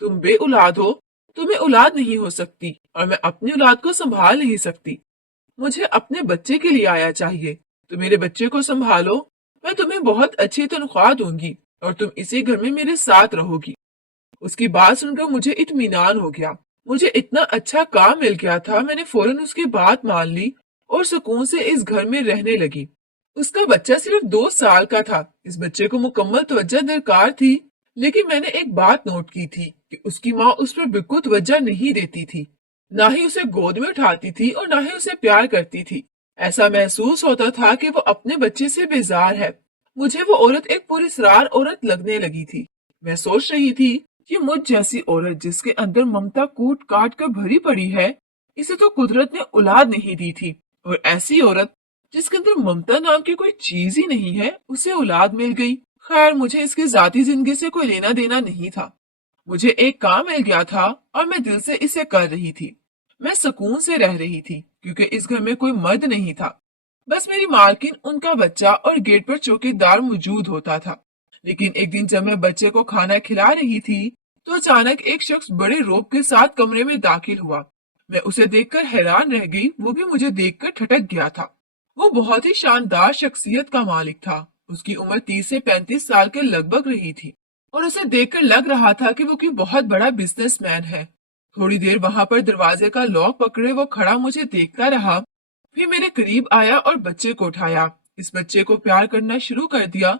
تم بے اولاد ہو، تمہیں اولاد نہیں ہو سکتی اور میں اپنی اولاد کو سنبھال نہیں سکتی۔ مجھے اپنے بچے کے لیے آیا چاہیے، تو میرے بچے کو سنبھالو، میں تمہیں بہت اچھی تنخواہ دوں گی اور تم اسی گھر میں میرے ساتھ رہو گی۔ اس کی بات سن کر مجھے اطمینان ہو گیا، مجھے اتنا اچھا کام مل گیا تھا، میں نے فوراً اس کی بات مان لی اور سکون سے اس گھر میں رہنے لگی۔ اس کا بچہ صرف 2 سال کا تھا، اس بچے کو مکمل توجہ درکار تھی، لیکن میں نے ایک بات نوٹ کی تھی کہ اس کی ماں اس پر بالکل توجہ نہیں دیتی تھی، نہ ہی اسے گود میں اٹھاتی تھی اور نہ ہی اسے پیار کرتی تھی۔ ایسا محسوس ہوتا تھا کہ وہ اپنے بچے سے بیزار ہے۔ مجھے وہ عورت ایک پراسرار عورت لگنے لگی تھی۔ میں سوچ رہی تھی کہ مجھ جیسی عورت جس کے اندر ممتا کوٹ کاٹ کر بھری پڑی ہے، اسے تو قدرت نے اولاد نہیں دی تھی، اور ایسی عورت جس کے اندر ممتا نام کی کوئی چیز ہی نہیں ہے، اسے اولاد مل گئی۔ خیر، مجھے اس کی ذاتی زندگی سے کوئی لینا دینا نہیں تھا۔ مجھے ایک کام مل گیا تھا اور میں دل سے اسے کر رہی تھی۔ میں سکون سے رہ رہی تھی کیونکہ اس گھر میں کوئی مرد نہیں تھا، بس میری مالکن، ان کا بچہ اور گیٹ پر چوکیدار موجود ہوتا تھا۔ لیکن ایک دن جب میں بچے کو کھانا کھلا رہی تھی تو اچانک ایک شخص بڑے روب کے ساتھ کمرے میں داخل ہوا۔ میں اسے دیکھ کر حیران رہ گئی، وہ بھی مجھے دیکھ کر ٹھٹک گیا تھا۔ وہ بہت ہی شاندار شخصیت کا مالک تھا۔ اس کی عمر 30 سے 35 سال کے لگ بھگ رہی تھی اور اسے دیکھ کر لگ رہا تھا کہ وہ کوئی بہت بڑا بزنس مین ہے۔ تھوڑی دیر وہاں پر دروازے کا لاک پکڑے وہ کھڑا مجھے دیکھتا رہا، پھر میرے قریب آیا اور بچے کو اٹھایا، اس بچے کو پیار کرنا شروع کر دیا۔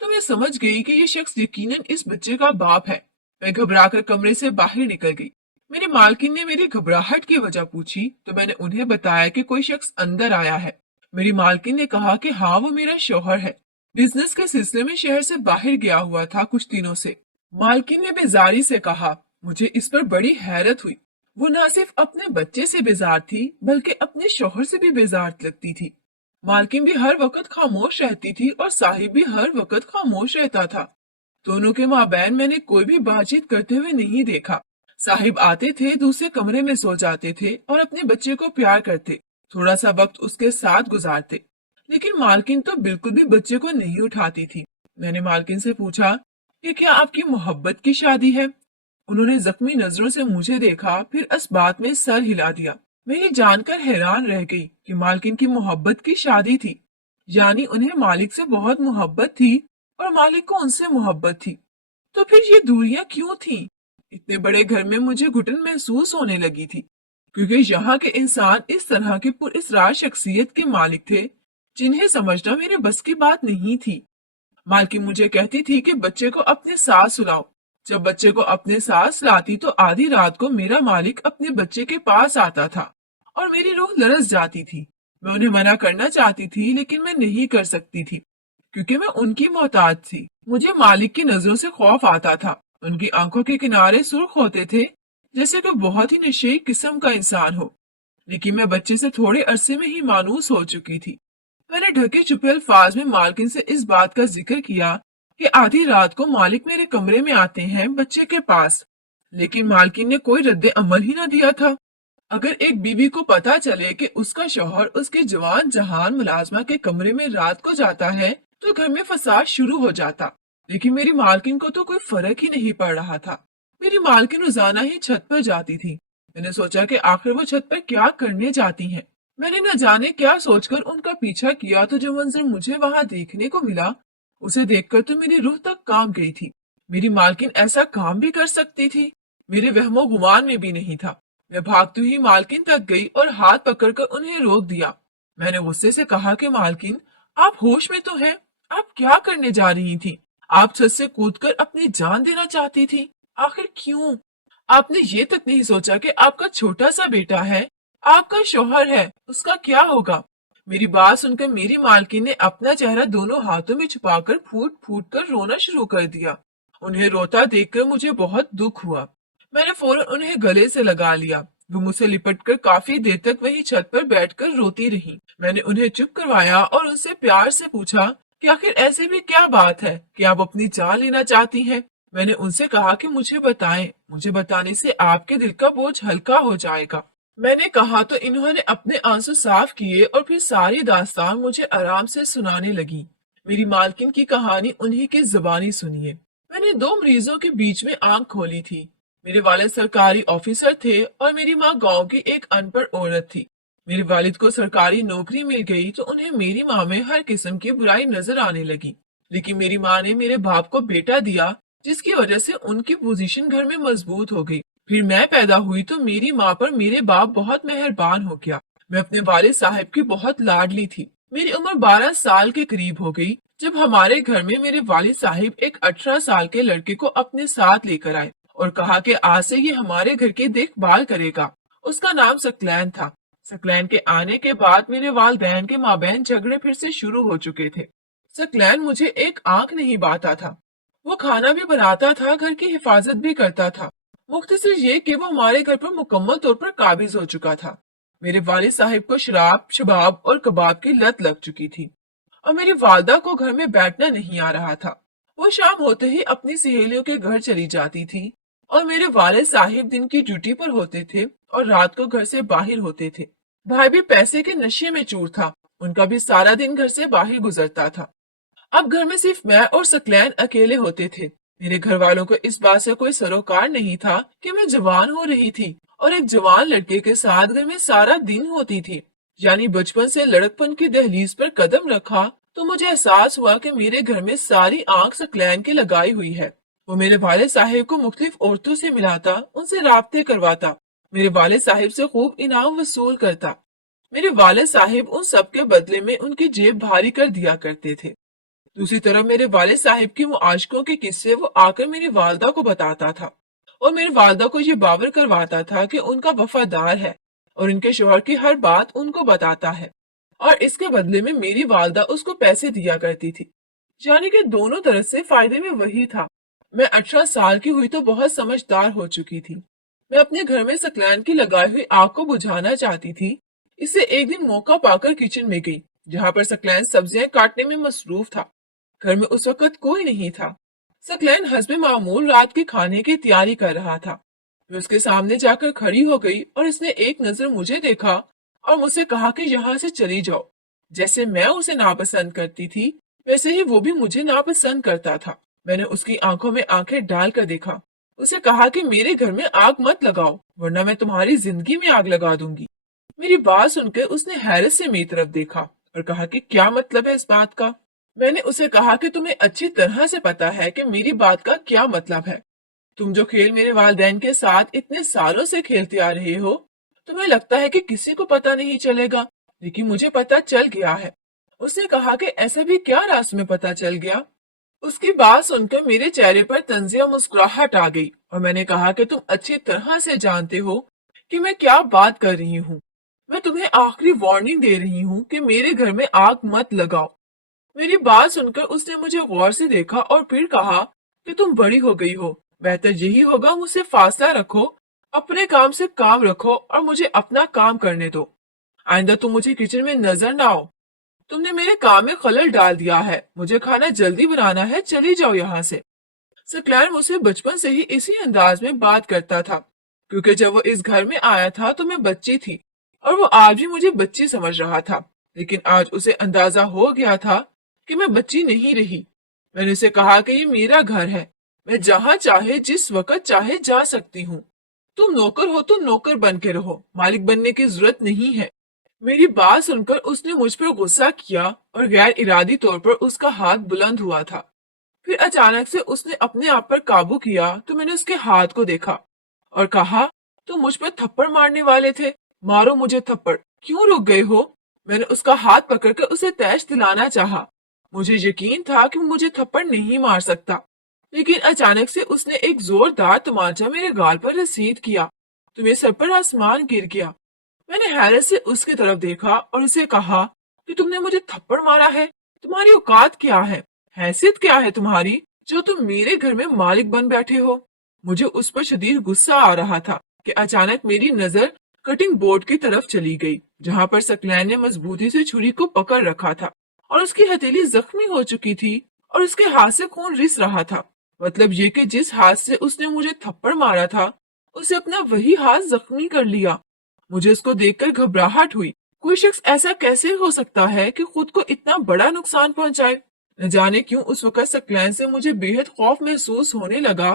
تو میں سمجھ گئی کہ یہ شخص یقیناً اس بچے کا باپ ہے۔ میں گھبرا کر کمرے سے باہر نکل گئی۔ میری مالکن نے میری گھبراہٹ کی وجہ پوچھی تو میں نے انہیں بتایا کہ کوئی شخص اندر آیا ہے۔ میری مالکن نے کہا کہ ہاں، وہ میرا شوہر ہے، بزنس کے سلسلے میں شہر سے باہر گیا ہوا تھا کچھ دنوں سے۔ مالکن نے بیزاری سے کہا۔ مجھے اس پر بڑی حیرت ہوئی، وہ نہ صرف اپنے بچے سے بیزار تھی بلکہ اپنے شوہر سے بھی بیزار لگتی تھی۔ مالکن بھی ہر وقت خاموش رہتی تھی اور صاحب بھی ہر وقت خاموش رہتا تھا۔ دونوں کے مابین میں نے کوئی بھی بات چیت کرتے ہوئے نہیں دیکھا۔ صاحب آتے تھے، دوسرے کمرے میں سو جاتے تھے اور اپنے بچے کو پیار کرتے، تھوڑا سا وقت اس کے ساتھ گزارتے، لیکن مالکن تو بالکل بھی بچے کو نہیں اٹھاتی تھی۔ میں نے مالکن سے پوچھا کہ کیا آپ کی محبت کی شادی ہے؟ انہوں نے زخمی نظروں سے مجھے دیکھا، پھر اس بات میں سر ہلا دیا۔ میں یہ جان کر حیران رہ گئی کہ مالکن کی محبت کی شادی تھی، یعنی انہیں مالک سے بہت محبت تھی اور مالک کو ان سے محبت تھی۔ تو پھر یہ دوریاں کیوں تھیں؟ اتنے بڑے گھر میں مجھے گھٹن محسوس ہونے لگی تھی، کیونکہ یہاں کے انسان اس طرح کی پراسرار شخصیت کے مالک تھے جنہیں سمجھنا میرے بس کی بات نہیں تھی۔ مالکن مجھے کہتی تھی کہ بچے کو اپنے ساتھ سلاؤ۔ جب بچے کو اپنے ساتھ سلاتی تو آدھی رات کو میرا مالک اپنے بچے کے پاس آتا تھا اور میری روح لرز جاتی تھی۔ میں انہیں منع کرنا چاہتی تھی لیکن میں نہیں کر سکتی تھی کیونکہ میں ان کی محتاج تھی۔ مجھے مالک کی نظروں سے خوف آتا تھا، ان کی آنکھوں کے کنارے سرخ ہوتے تھے جیسے کہ بہت ہی نشئی قسم کا انسان ہو، لیکن میں بچے سے تھوڑے عرصے میں ہی مانوس ہو چکی تھی۔ میں نے ڈھکے چھپے الفاظ میں مالکن سے اس بات کا ذکر کیا کہ آدھی رات کو مالک میرے کمرے میں آتے ہیں بچے کے پاس، لیکن مالکن نے کوئی رد عمل ہی نہ دیا تھا۔ اگر ایک بیوی کو پتا چلے کہ اس کا شوہر اس کے جوان جہان ملازمہ کے کمرے میں رات کو جاتا ہے تو گھر میں فساد شروع ہو جاتا، لیکن میری مالکن کو تو کوئی فرق ہی نہیں پڑ رہا تھا۔ میری مالکن روزانہ ہی چھت پر جاتی تھی۔ میں نے سوچا کہ آخر وہ چھت پر کیا کرنے جاتی ہیں۔ میں نے نہ جانے کیا سوچ کر ان کا پیچھا کیا تو جو منظر مجھے وہاں دیکھنے کو ملا، اسے دیکھ کر تو میری روح تک کانپ گئی تھی۔ میری مالکن ایسا کام بھی کر سکتی تھی، میرے وہم و گمان میں بھی نہیں تھا۔ میں بھاگتی ہوئی مالکن تک گئی اور ہاتھ پکڑ کر انہیں روک دیا۔ میں نے غصے سے کہا کہ مالکن، آپ ہوش میں تو ہیں؟ آپ کیا کرنے جا رہی تھی؟ آپ چھت سے کود کر اپنی جان دینا چاہتی تھی؟ آخر کیوں؟ آپ نے یہ تک نہیں سوچا کہ آپ کا چھوٹا سا بیٹا ہے، آپ کا شوہر ہے، اس کا کیا ہوگا؟ میری بات سن کر میری مالکن نے اپنا چہرہ دونوں ہاتھوں میں چھپا کر پھوٹ پھوٹ کر رونا شروع کر دیا۔ انہیں روتا دیکھ کر مجھے بہت دکھ ہوا۔ میں نے فوراً انہیں گلے سے لگا لیا۔ وہ مجھ سے لپٹ کر کافی دیر تک وہی چھت پر بیٹھ کر روتی رہی۔ میں نے انہیں چپ کروایا اور ان سے پیار سے پوچھا کہ آخر ایسے بھی کیا بات ہے کہ آپ اپنی جان لینا چاہتی ہیں؟ میں نے ان سے کہا کہ مجھے بتائیں، مجھے بتانے سے آپ کے دل کا بوجھ ہلکا ہو جائے گا۔ میں نے کہا تو انہوں نے اپنے آنسو صاف کیے اور پھر ساری داستان مجھے آرام سے سنانے لگی۔ میری مالکن کی کہانی انہی کی زبانی سنیے۔ میں نے 2 مریضوں کے بیچ میں آنکھ کھولی تھی، میرے والد سرکاری آفیسر تھے اور میری ماں گاؤں کی ایک ان پڑھ عورت تھی۔ میرے والد کو سرکاری نوکری مل گئی تو انہیں میری ماں میں ہر قسم کی برائی نظر آنے لگی، لیکن میری ماں نے میرے باپ کو بیٹا دیا، جس کی وجہ سے ان کی پوزیشن گھر میں مضبوط ہو گئی۔ پھر میں پیدا ہوئی تو میری ماں پر میرے باپ بہت مہربان ہو گیا۔ میں اپنے والد صاحب کی بہت لاڈلی تھی۔ میری عمر 12 سال کے قریب ہو گئی جب ہمارے گھر میں میرے والد صاحب ایک 18 سال کے لڑکے کو اپنے ساتھ لے کر آئے اور کہا کہ آج سے یہ ہمارے گھر کی دیکھ بھال کرے گا۔ اس کا نام سکلین تھا۔ سکلین کے آنے کے بعد میرے والدین کے مابین جھگڑے پھر سے شروع ہو چکے تھے۔ سکلین مجھے ایک آنکھ نہیں باتا تھا۔ وہ کھانا بھی بناتا تھا، گھر کی حفاظت بھی کرتا تھا۔ مختصر یہ کہ وہ ہمارے گھر پر مکمل طور پر قابض ہو چکا تھا۔ میرے والد صاحب کو شراب، شباب اور کباب کی لت لگ چکی تھی اور میری والدہ کو گھر میں بیٹھنا نہیں آ رہا تھا۔ وہ شام ہوتے ہی اپنی سہیلیوں کے گھر چلی جاتی تھی اور میرے والد صاحب دن کی ڈیوٹی پر ہوتے تھے اور رات کو گھر سے باہر ہوتے تھے۔ بھائی بھی پیسے کے نشے میں چور تھا، ان کا بھی سارا دن گھر سے باہر گزرتا تھا۔ اب گھر میں صرف میں اور سکلین اکیلے ہوتے تھے۔ میرے گھر والوں کو اس بات سے کوئی سروکار نہیں تھا کہ میں جوان ہو رہی تھی اور ایک جوان لڑکے کے ساتھ گھر میں سارا دن ہوتی تھی۔ یعنی بچپن سے لڑکپن کی دہلیز پر قدم رکھا تو مجھے احساس ہوا کہ میرے گھر میں ساری آنکھ سکلین کی لگائی ہوئی ہے۔ وہ میرے والد صاحب کو مختلف عورتوں سے ملاتا، ان سے رابطے کرواتا، میرے والد صاحب سے خوب انعام وصول کرتا۔ میرے والد صاحب ان سب کے بدلے میں ان کی جیب بھاری کر دیا کرتے تھے۔ دوسری طرف میرے والد صاحب کی معاشقوں کے قصے وہ آ کر میری والدہ کو بتاتا تھا اور میری والدہ کو یہ باور کرواتا تھا کہ ان کا وفادار ہے اور ان کے شوہر کی ہر بات ان کو بتاتا ہے، اور اس کے بدلے میں میری والدہ اس کو پیسے دیا کرتی تھی۔ یعنی کہ دونوں طرف سے فائدے میں وہی تھا۔ میں 18 سال کی ہوئی تو بہت سمجھدار ہو چکی تھی۔ میں اپنے گھر میں سکلین کی لگائی ہوئی آگ کو بجھانا چاہتی تھی۔ اس سے ایک دن موقع پا کر کچن میں گئی، جہاں پر سکلین سبزیاں کاٹنے میں مصروف تھا۔ گھر میں اس وقت کوئی نہیں تھا۔ سکلین حسب معمول رات کے کھانے کی تیاری کر رہا تھا۔ میں اس کے سامنے جا کر کھڑی ہو گئی اور اس نے ایک نظر مجھے دیکھا اور مجھ سے کہا کہ یہاں سے چلی جاؤ۔ جیسے میں اسے ناپسند کرتی تھی ویسے ہی وہ بھی مجھے ناپسند کرتا تھا۔ میں نے اس کی آنکھوں میں آنکھیں ڈال کر دیکھا، اسے کہا کہ میرے گھر میں آگ مت لگاؤ ورنہ میں تمہاری زندگی میں آگ لگا دوں گی۔ میری بات سن کر اس نے حیرت سے میری طرف دیکھا اور کہا کہ کیا مطلب ہے اس بات کا؟ میں نے اسے کہا کہ تمہیں اچھی طرح سے پتا ہے کہ میری بات کا کیا مطلب ہے۔ تم جو کھیل میرے والدین کے ساتھ اتنے سالوں سے کھیلتے آ رہے ہو، تمہیں لگتا ہے کہ کسی کو پتا نہیں چلے گا، لیکن مجھے پتا چل گیا ہے۔ اس نے کہا کہ ایسا بھی کیا راز میں پتا چل گیا؟ اس کی بات سن کر میرے چہرے پر طنزیہ مسکراہٹ آ گئی اور میں نے کہا کہ تم اچھی طرح سے جانتے ہو کہ میں کیا بات کر رہی ہوں۔ میں تمہیں آخری وارننگ دے رہی ہوں کہ میرے گھر میں آگ مت لگاؤ۔ میری بات سن کر اس نے مجھے غور سے دیکھا اور پھر کہا کہ تم بڑی ہو گئی ہو، بہتر یہی ہوگا مجھ سے فاصلہ رکھو، اپنے کام سے کام رکھو اور مجھے اپنا کام کرنے دو۔ آئندہ تم مجھے کچن میں نظر نہ آؤ۔ تم نے میرے کام میں خلل ڈال دیا ہے، مجھے کھانا جلدی بنانا ہے، چلی جاؤ یہاں سے۔ سکلین مجھ سے بچپن سے ہی اسی انداز میں بات کرتا تھا، کیونکہ جب وہ اس گھر میں آیا تھا تو میں بچی تھی اور وہ آج بھی مجھے بچی سمجھ رہا تھا، لیکن آج اسے اندازہ ہو گیا تھا کہ میں بچی نہیں رہی۔ میں نے اسے کہا کہ یہ میرا گھر ہے، میں جہاں چاہے جس وقت چاہے جا سکتی ہوں۔ تم نوکر ہو تو نوکر بن کے رہو، مالک بننے کی ضرورت نہیں ہے۔ میری بات سن کر اس نے مجھ پر غصہ کیا اور غیر ارادی طور پر اس کا ہاتھ بلند ہوا تھا۔ پھر اچانک سے اس نے اپنے آپ پر قابو کیا تو میں نے اس کے ہاتھ کو دیکھا اور کہا تم مجھ پر تھپڑ مارنے والے تھے، مارو مجھے تھپڑ، کیوں رک گئے ہو؟ میں نے اس کا ہاتھ پکڑ کر اسے تیش دلانا چاہا۔ مجھے یقین تھا کہ وہ مجھے تھپڑ نہیں مار سکتا، لیکن اچانک سے اس نے ایک زوردار تمانچہ میرے گال پر رسید کیا تو میرے سر پر آسمان گر گیا۔ میں نے حیرت سے اس کی طرف دیکھا اور اسے کہا کہ تم نے مجھے تھپڑ مارا ہے، تمہاری اوقات کیا ہے، حیثیت کیا ہے تمہاری جو تم میرے گھر میں مالک بن بیٹھے ہو؟ مجھے اس پر شدید غصہ آ رہا تھا کہ اچانک میری نظر کٹنگ بورڈ کی طرف چلی گئی، جہاں پر سکلین نے مضبوطی سے چھری کو پکڑ رکھا تھا اور اس کی ہتھیلی زخمی ہو چکی تھی اور اس کے ہاتھ سے خون رس رہا تھا۔ مطلب یہ کہ جس ہاتھ سے اس نے مجھے تھپڑ مارا تھا اسے اپنا وہی ہاتھ زخمی کر لیا۔ مجھے اس کو دیکھ کر گھبراہٹ ہوئی۔ کوئی شخص ایسا کیسے ہو سکتا ہے کہ خود کو اتنا بڑا نقصان پہنچائے؟ نہ جانے کیوں اس وقت سکلین سے مجھے بے حد خوف محسوس ہونے لگا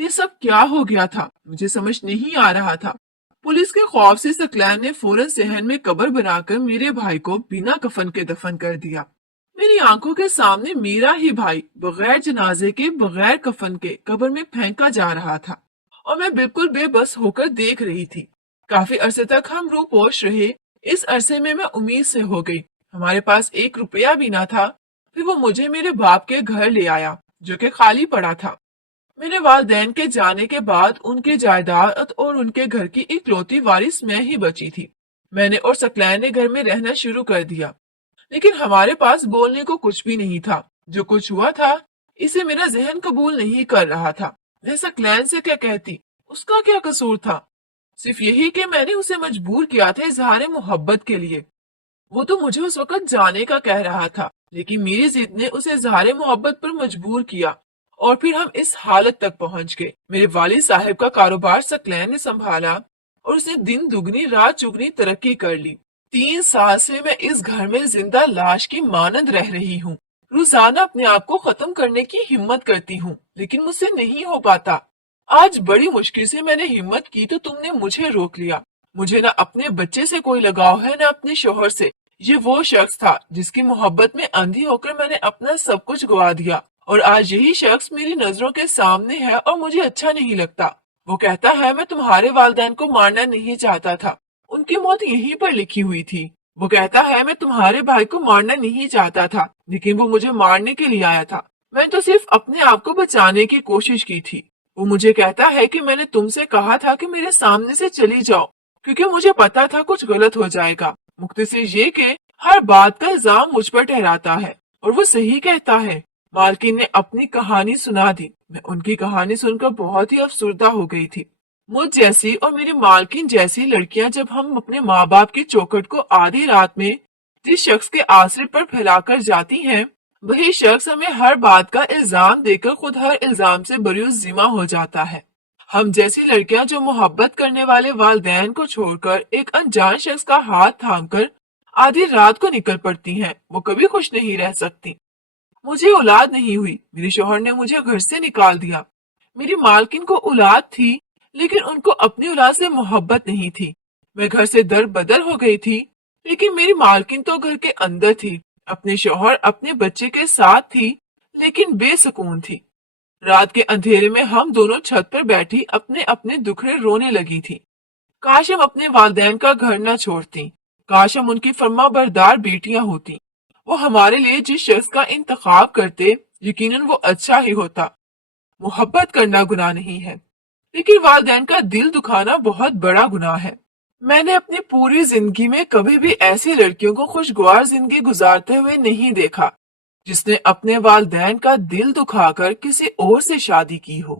یہ سب کیا ہو گیا تھا؟ مجھے سمجھ نہیں آ رہا تھا۔ پولیس کے خوف سے ثقلین نے فوراً صحن میں قبر بنا کر میرے بھائی کو بنا کفن کے دفن کر دیا۔ میری آنکھوں کے سامنے میرا ہی بھائی بغیر جنازے کے، بغیر کفن کے قبر میں پھینکا جا رہا تھا، اور میں بالکل بے بس ہو کر دیکھ رہی تھی۔ کافی عرصے تک ہم رو پوش رہے۔ اس عرصے میں امید سے ہو گئی۔ ہمارے پاس 1 روپیہ بھی نہ تھا۔ پھر وہ مجھے میرے باپ کے گھر لے آیا، جو کہ خالی پڑا تھا۔ میرے والدین کے جانے کے بعد ان کی جائیداد اور ان کے گھر کی اکلوتی وارث میں ہی بچی تھی۔ میں نے اور ثقلین نے گھر میں رہنا شروع کر دیا، لیکن ہمارے پاس بولنے کو کچھ بھی نہیں تھا۔ جو کچھ ہوا تھا اسے میرا ذہن قبول نہیں کر رہا تھا۔ میں ثقلین سے کیا کہتی؟ اس کا کیا قصور تھا؟ صرف یہی کہ میں نے اسے مجبور کیا تھا اظہار محبت کے لیے۔ وہ تو مجھے اس وقت جانے کا کہہ رہا تھا، لیکن میری ضد نے اسے اظہار محبت پر مجبور کیا، اور پھر ہم اس حالت تک پہنچ گئے۔ میرے والد صاحب کا کاروبار ثقلین نے سنبھالا، اور اس نے دن دگنی رات چگنی ترقی کر لی۔ 3 سال سے میں اس گھر میں زندہ لاش کی مانند رہ رہی ہوں۔ روزانہ اپنے آپ کو ختم کرنے کی ہمت کرتی ہوں، لیکن مجھ سے نہیں ہو پاتا۔ آج بڑی مشکل سے میں نے ہمت کی تو تم نے مجھے روک لیا۔ مجھے نہ اپنے بچے سے کوئی لگاؤ ہے، نہ اپنے شوہر سے۔ یہ وہ شخص تھا جس کی محبت میں اندھی ہو کر میں نے اپنا سب کچھ گوا دیا، اور آج یہی شخص میری نظروں کے سامنے ہے اور مجھے اچھا نہیں لگتا۔ وہ کہتا ہے میں تمہارے والدین کو مارنا نہیں چاہتا تھا، ان کی موت یہیں پر لکھی ہوئی تھی۔ وہ کہتا ہے میں تمہارے بھائی کو مارنا نہیں چاہتا تھا، لیکن وہ مجھے مارنے کے لیے آیا تھا۔ میں تو صرف اپنے آپ کو بچانے کی کوشش کی تھی۔ وہ مجھے کہتا ہے کہ میں نے تم سے کہا تھا کہ میرے سامنے سے چلی جاؤ، کیونکہ مجھے پتا تھا کچھ غلط ہو جائے گا۔ مختصر یہ کہ ہر بات کا الزام مجھ پر ٹھہراتا ہے، اور وہ صحیح کہتا ہے۔ مالکن نے اپنی کہانی سنا دی۔ میں ان کی کہانی سن کر بہت ہی افسردہ ہو گئی تھی۔ مجھ جیسی اور میری مالکن جیسی لڑکیاں جب ہم اپنے ماں باپ کی چوکھٹ کو آدھی رات میں جس شخص کے آسرے پر پھیلا کر جاتی ہیں، وہی شخص ہمیں ہر بات کا الزام دے کر خود ہر الزام سے بری الذمہ ہو جاتا ہے۔ ہم جیسی لڑکیاں جو محبت کرنے والے والدین کو چھوڑ کر ایک انجان شخص کا ہاتھ تھام کر آدھی رات کو نکل پڑتی ہیں، وہ کبھی خوش نہیں رہ سکتی۔ مجھے اولاد نہیں ہوئی، میرے شوہر نے مجھے گھر سے نکال دیا۔ میری مالکن کو اولاد تھی، لیکن ان کو اپنی اولاد سے محبت نہیں تھی۔ میں گھر سے در بدر ہو گئی تھی، لیکن میری مالکن تو گھر کے اندر تھی، اپنے شوہر اپنے بچے کے ساتھ تھی، لیکن بے سکون تھی۔ رات کے اندھیرے میں ہم دونوں چھت پر بیٹھی اپنے اپنے دکھڑے رونے لگی تھی۔ کاش ہم اپنے والدین کا گھر نہ چھوڑتی، کاش ہم ان کی فرما بردار بیٹیاں ہوتی۔ وہ ہمارے لیے جس شخص کا انتخاب کرتے، یقیناً وہ اچھا ہی ہوتا۔ محبت کرنا گناہ نہیں ہے، لیکن والدین کا دل دکھانا بہت بڑا گناہ ہے۔ میں نے اپنی پوری زندگی میں کبھی بھی ایسی لڑکیوں کو خوشگوار زندگی گزارتے ہوئے نہیں دیکھا جس نے اپنے والدین کا دل دکھا کر کسی اور سے شادی کی ہو۔